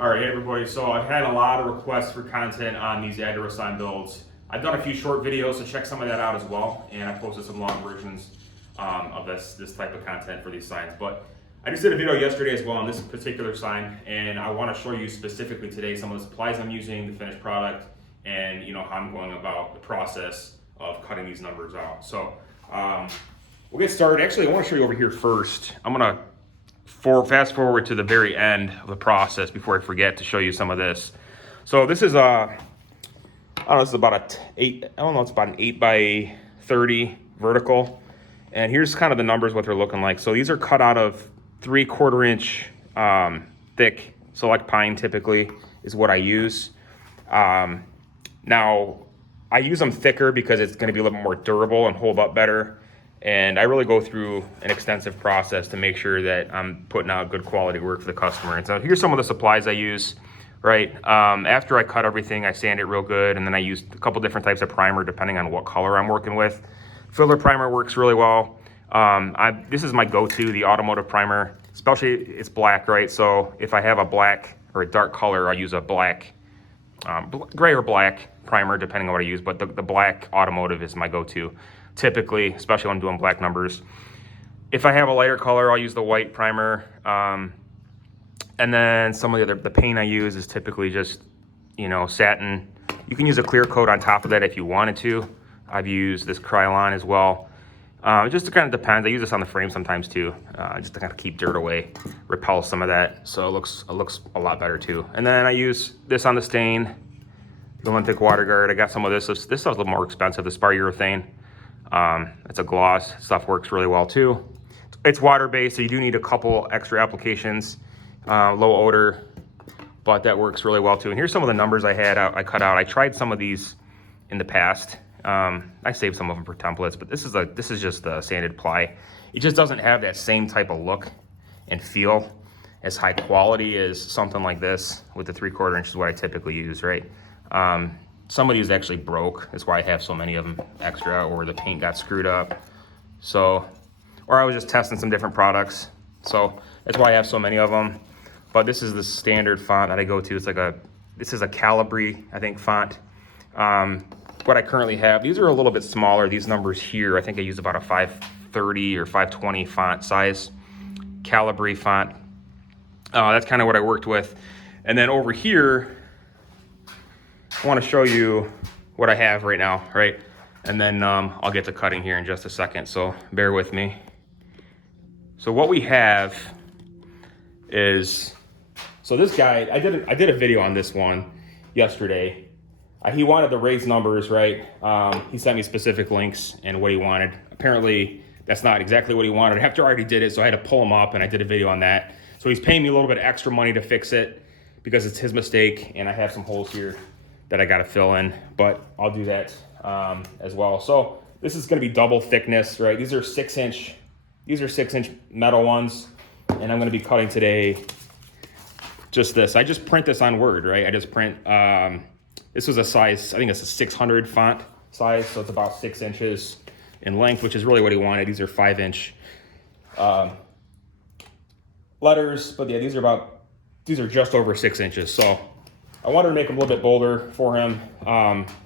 All right, everybody. So I've had a lot of requests for content on these address sign builds. I've done a few short videos, so check some of that out as well. And I posted some long versions of this type of content for these signs. But I just did a video yesterday as well on this particular sign, and I want to show you specifically today some of the supplies I'm using, the finished product, and how I'm going about the process of cutting these numbers out. So we'll get started. Actually, I want to show you over here first. I'm gonna fast forward to the very end of the process before I forget to show you some of this. So this is I don't know, this is about it's about an 8 by 30 vertical. And here's kind of the numbers, what they're looking like. So these are cut out of 3/4 inch thick select pine, typically is what I use. Now I use them thicker because it's going to be a little bit more durable and hold up better. And I really go through an extensive process to make sure that I'm putting out good quality work for the customer. And so here's some of the supplies I use, right? After I cut everything, I sand it real good, and then I use a couple different types of primer depending on what color I'm working with. Filler primer works really well. This is my go-to, the automotive primer, especially it's black, right? So if I have a black or a dark color, I use a black, gray or black primer, depending on what I use, but the black automotive is my go-to. Typically, especially when I'm doing black numbers. If I have a lighter color, I'll use the white primer. And then some of the paint I use is typically just, satin. You can use a clear coat on top of that if you wanted to. I've used this Krylon as well. It just kind of depends. I use this on the frame sometimes too, just to kind of keep dirt away, repel some of that. So it looks a lot better too. And then I use this on the stain, the Olympic water guard. I got some of this. This stuff's a little more expensive, the spar urethane. It's a gloss. Stuff works really well too. It's water-based, so you do need a couple extra applications. Low odor, but that works really well too. And here's some of the numbers I cut out. I tried some of these in the past. I saved some of them for templates, but this is just the sanded ply. It just doesn't have that same type of look and feel as high quality as something like this with the 3/4 inch is what I typically use, right? Some of these actually broke. That's why I have so many of them extra, or the paint got screwed up. So, or I was just testing some different products. So that's why I have so many of them. But this is the standard font that I go to. This is a Calibri, I think, font. What I currently have, these are a little bit smaller. These numbers here, I think I use about a 530 or 520 font size. Calibri font. That's kind of what I worked with. And then over here, I want to show you what I have right now, right? And then I'll get to cutting here in just a second, so bear with me. So what we have is, so this guy, I did a video on this one yesterday. He wanted the raised numbers, right? He sent me specific links and what he wanted. Apparently, that's not exactly what he wanted. After I already did it, so I had to pull him up, and I did a video on that. So he's paying me a little bit extra money to fix it because it's his mistake, and I have some holes here that I got to fill in, but I'll do that as well. So this is going to be double thickness, right? These are 6-inch metal ones, and I'm going to be cutting today just this. I just print this on Word, right? I just print, this was a size, I think it's a 600 font size, so it's about 6 inches in length, which is really what he wanted. These are 5-inch letters, but yeah, these are just over 6 inches. So I wanted to make them a little bit bolder for him.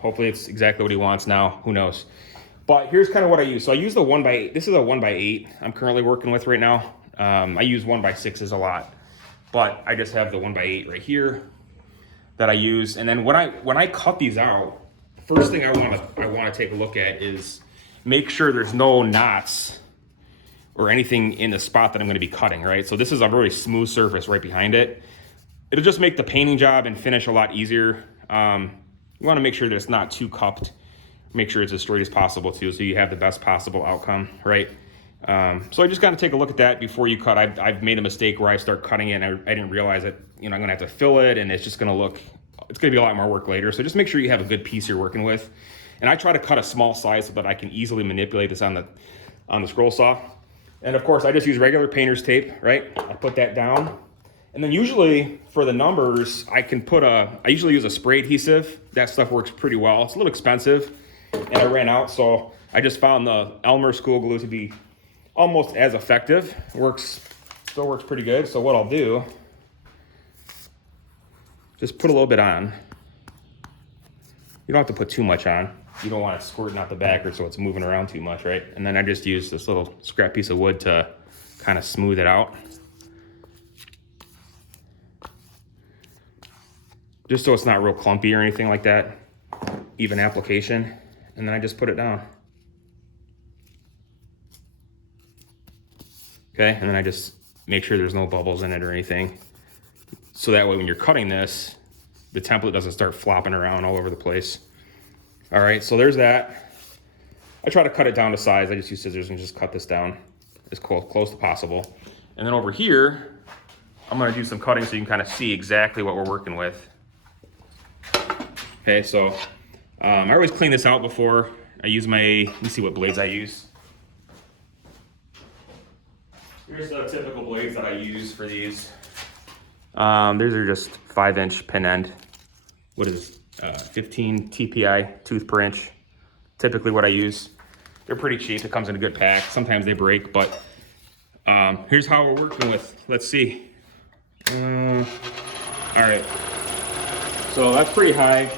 Hopefully it's exactly what he wants now. Who knows? But here's kind of what I use. So I use the 1x8. This is a 1x8 I'm currently working with right now. I use 1x6s a lot, but I just have the 1x8 right here that I use. And then when I cut these out, first thing I want to take a look at is make sure there's no knots or anything in the spot that I'm going to be cutting, right? So this is a very smooth surface right behind it. It'll just make the painting job and finish a lot easier. You want to make sure that it's not too cupped. Make sure it's as straight as possible too, so you have the best possible outcome, right? So I just got to take a look at that before you cut. I've made a mistake where I start cutting it and I didn't realize that I'm going to have to fill it, and it's going to be a lot more work later. So just make sure you have a good piece you're working with. And I try to cut a small size so that I can easily manipulate this on the scroll saw. And of course, I just use regular painter's tape, right? I put that down. And then usually for the numbers, I usually use a spray adhesive. That stuff works pretty well. It's a little expensive, and I ran out, so I just found the Elmer school glue to be almost as effective. Still works pretty good. So what I'll do just put a little bit on. You don't have to put too much on. You don't want it squirting out the back or so it's moving around too much, right? And then I just use this little scrap piece of wood to kind of smooth it out. Just so it's not real clumpy or anything like that. Even application. And then I just put it down. Okay, and then I just make sure there's no bubbles in it or anything. So that way when you're cutting this, the template doesn't start flopping around all over the place. All right, so there's that. I try to cut it down to size. I just use scissors and just cut this down as close as possible. And then over here, I'm gonna do some cutting so you can kind of see exactly what we're working with. Okay, so I always clean this out before I use my, let me see what blades I use. Here's the typical blades that I use for these. These are just 5-inch pin end. What is 15 TPI tooth per inch. Typically what I use. They're pretty cheap. It comes in a good pack. Sometimes they break, but here's how we're working with. Let's see. All right. So that's pretty high.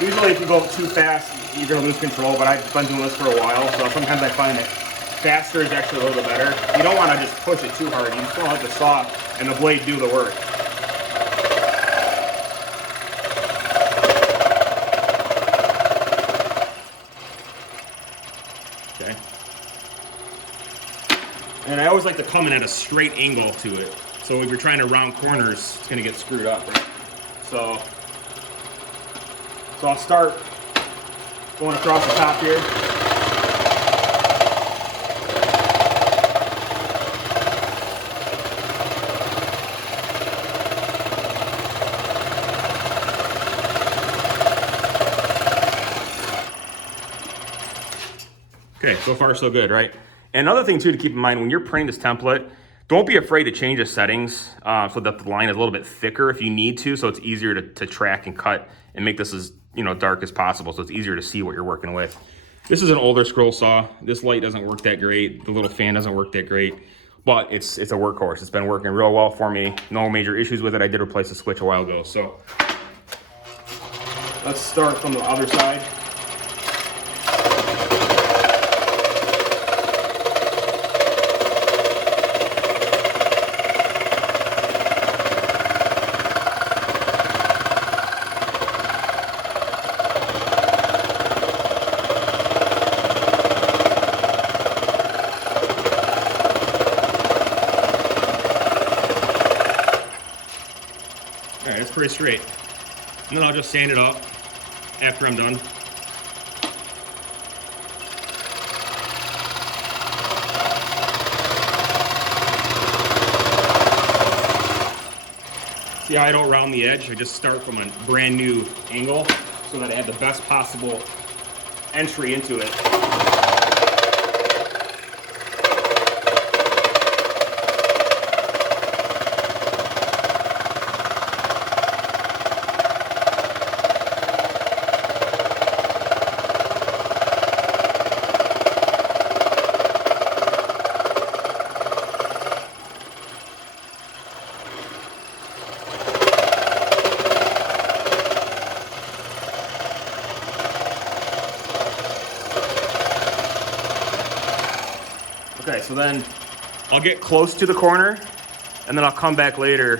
Usually if you go too fast, you're gonna lose control, but I've been doing this for a while, so sometimes I find that faster is actually a little bit better. You don't wanna just push it too hard. You just wanna let the saw and the blade do the work. Okay. And I always like to come in at a straight angle to it. So if you're trying to round corners, it's gonna get screwed up, right? So I'll start going across the top here. Okay, so far so good, right? And another thing too to keep in mind, when you're printing this template, don't be afraid to change the settings so that the line is a little bit thicker if you need to, so it's easier to track and cut and make this as dark as possible, so it's easier to see what you're working with. This is an older scroll saw. This light doesn't work that great. The little fan doesn't work that great, but it's a workhorse. It's been working real well for me. No major issues with it. I did replace the switch a while ago. So let's start from the other side. All right, it's pretty straight. And then I'll just sand it up after I'm done. See how I don't round the edge? I just start from a brand new angle so that I have the best possible entry into it. Okay, so then I'll get close to the corner and then I'll come back later,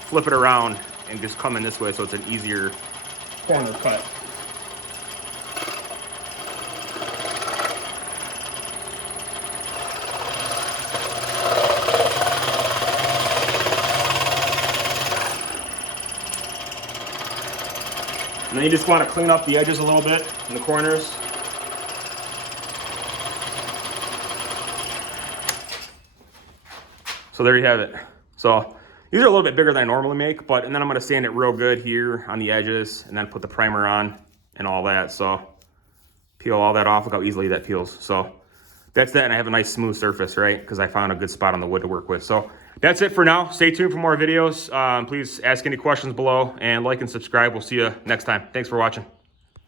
flip it around and just come in this way so it's an easier corner cut. And then you just want to clean up the edges a little bit in the corners. So there you have it. So these are a little bit bigger than I normally make, and then I'm gonna sand it real good here on the edges and then put the primer on and all that. So peel all that off, look how easily that peels. So that's that, and I have a nice smooth surface, right? Because I found a good spot on the wood to work with. So that's it for now. Stay tuned for more videos. Please ask any questions below and like and subscribe. We'll see you next time. Thanks for watching.